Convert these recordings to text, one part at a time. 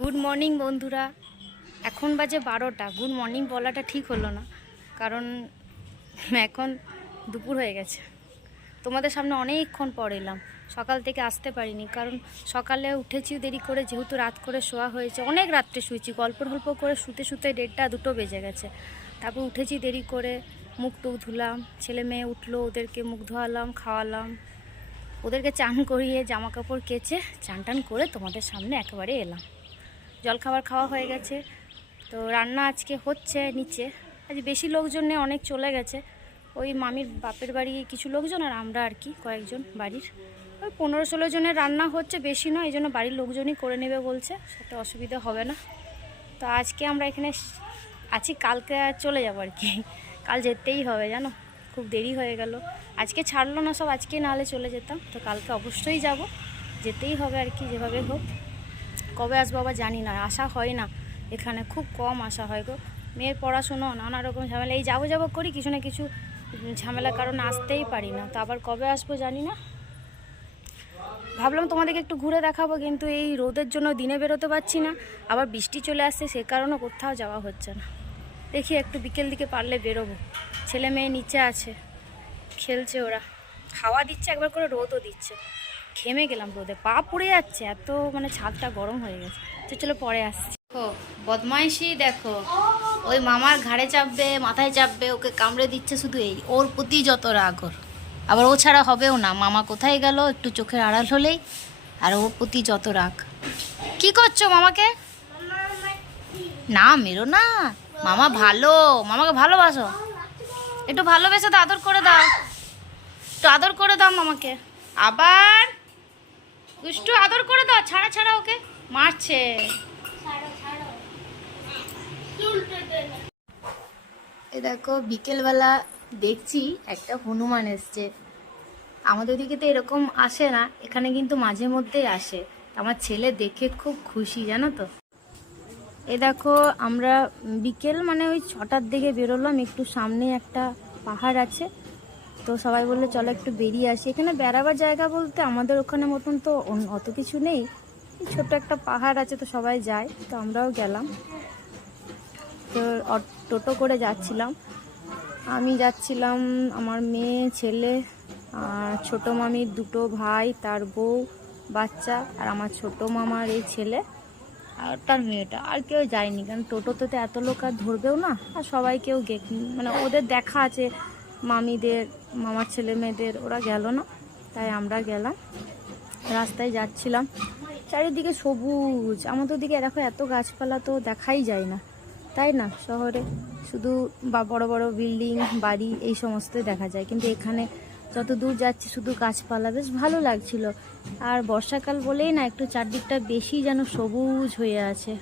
Good morning বন্ধুরা। এখন বাজে 12টা। গুড মর্নিং বলাটা ঠিক হলো না, কারণ এখন দুপুর হয়ে গেছে। তোমাদের সামনে অনেকক্ষণ পর এলাম, সকাল থেকে আসতে পারিনি, কারণ সকালে উঠেছি দেরি করে, যেহেতু রাত করে শোয়া হয়েছে, অনেক রাত্রে শুয়েছি, গল্প করে শুতে শুতে 1:30-2টো বেজে গেছে। তারপর উঠেছি দেরি করে, মুখ টুক ধুলাম, ছেলে মেয়ে উঠলো, ওদেরকে মুখ ধোয়ালাম, খাওয়ালাম, ওদেরকে চান করিয়ে জামা কাপড় কেচে চান টান করে তোমাদের সামনে একেবারে এলাম। জলখাবার খাওয়া হয়ে গেছে, তো রান্না আজকে হচ্ছে নিচে। আজ বেশি লোকজন নেই, অনেক চলে গেছে। ওই মামির বাপের বাড়ি কিছু লোকজন, আর আমরা আর কি কয়েকজন বাড়ির, ওই 15-16 জনের রান্না হচ্ছে, বেশি নয়, এই জন্য বাড়ির লোকজনই করে নেবে বলছে, সাথে অসুবিধা হবে না। তো আজকে আমরা এখানে আছি, কালকে চলে যাবো আর কি। কাল যেতেই হবে, জানো, খুব দেরি হয়ে গেল। আজকে ছাড়লো না সব, আজকে নাহলে চলে যেতাম, তো কালকে অবশ্যই যাব, যেতেই হবে আর কি, যেভাবে হোক। কবে আসবো আবার জানি না, আসা হয় না, এখানে খুব কম আসা হয় গো। মেয়ের পড়াশুনো, নানা রকম ঝামেলা, এই যাবো করি কিছু না কিছু ঝামেলার কারণে আসতেই পারি না। তো আবার কবে আসবো জানি না। ভাবলাম তোমাদেরকে একটু ঘুরে দেখাবো, কিন্তু এই রোদের জন্য দিনে বেরোতে পারছি না, আবার বৃষ্টি চলে আসছে, সে কারণে কোথাও যাওয়া হচ্ছে না। দেখি একটু বিকেল দিকে পারলে বেরোবো। ছেলে মেয়ে নিচে আছে, খেলছে ওরা, হাওয়া দিচ্ছে, একবার করে রোদও দিচ্ছে। ঘেমে গেলাম রোদে, পা পুড়ে যাচ্ছে, এত মানে ছাদটা গরম হয়ে গেছে। চলো পরে আসছি। ও বদমাইশি দেখো, ওই মামার ঘাড়ে চাপবে, মাথায় চাপবে, ওকে কামড়ে দিচ্ছে, শুধু এই ওর প্রতি যত রাগ ওর। আবার ও ছাড়া হবেও না, মামা কোথায় গেল একটু চোখের আড়াল হলেই, আর ওর প্রতি যত রাগ। কি করছো মামাকে? না মেরো না, মামা ভালো, মামাকে ভালোবাসো, একটু ভালোবেসে তো আদর করে দাও, একটু আদর করে দাও মামাকে। আবার দুষ্টু, আদর করে দাও, ছাড়া ওকে, মারছে। এই দেখো বিকেলবেলা দেখছি একটা হনুমান এসছে। আমাদের দিকে তো এরকম আসে না, এখানে কিন্তু মাঝে মধ্যেই আসে। আমার ছেলে দেখে খুব খুশি, জানো তো। এই দেখো আমরা বিকেল মানে ওই 6টার দিকে বেরোলাম, একটু সামনে একটা পাহাড় আছে, তো সবাই বললে চলো একটু বেরিয়ে আসি। এখানে বেড়াবার জায়গা বলতে আমাদের ওখানে মতন তো অত কিছু নেই, ছোট্ট একটা পাহাড় আছে, তো সবাই যায়, তো আমরাও গেলাম। তো টোটো করে যাচ্ছিলাম, আমি যাচ্ছিলাম, আমার মেয়ে, ছেলে, আর ছোটো মামির 2টো ভাই, তার বউ, বাচ্চা, আর আমার ছোট মামার এই ছেলে আর তার মেয়েটা, আর কেউ যায়নি, কারণ টোটোতে তো এত লোক আর ধরবেও না, আর সবাই কেউ মানে ওদের দেখা আছে, মামিদের, মামার ছেলে মেয়েদের, ওরা গেল না, তাই আমরা গেলাম। রাস্তায় যাচ্ছিলাম, চারিদিকে সবুজ, আমাদের দিকে দেখো এত গাছপালা তো দেখাই যায় না, তাই না? শহরে শুধু বা বড় বড় বিল্ডিং, বাড়ি, এই সমস্তই দেখা যায়, কিন্তু এখানে যত দূর যাচ্ছি শুধু গাছপালা, বেশ ভালো লাগছিল। আর বর্ষাকাল বলেই না একটু চারদিকটা বেশি যেন সবুজ হয়ে আছে।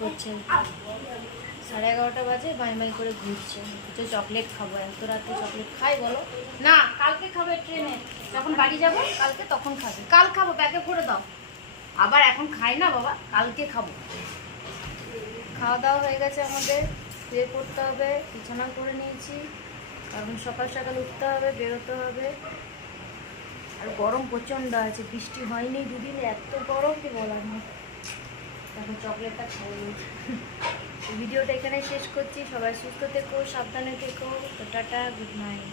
করছে? 11:30 বাজে, বাই করে ঘুরছে, কিছু চকলেট খাবো। এত রাতে চকলেট খাই বলো? না, কালকে খাবে ট্রেনে, যখন বাড়ি যাবো কালকে তখন খাবে। কাল খাবো, প্যাকে ভরে দাও। আবার এখন খাই না বাবা, কালকে খাবো। খাওয়া দাওয়া হয়ে গেছে আমাদের, শুয়ে পড়তে হবে, বিছানা করে নিয়েছি, কারণ সকাল সকাল উঠতে হবে, বেরোতে হবে। আর গরম প্রচণ্ড আছে, বৃষ্টি হয়নি দুদিন, এত গরম কি বলার নেই। এখন চকলেটটা খাবো। ভিডিওটা এখানে শেষ করছি। সবাই সুস্থ থেকো, সাবধানে থেকো। তো টাটা, গুড নাইট।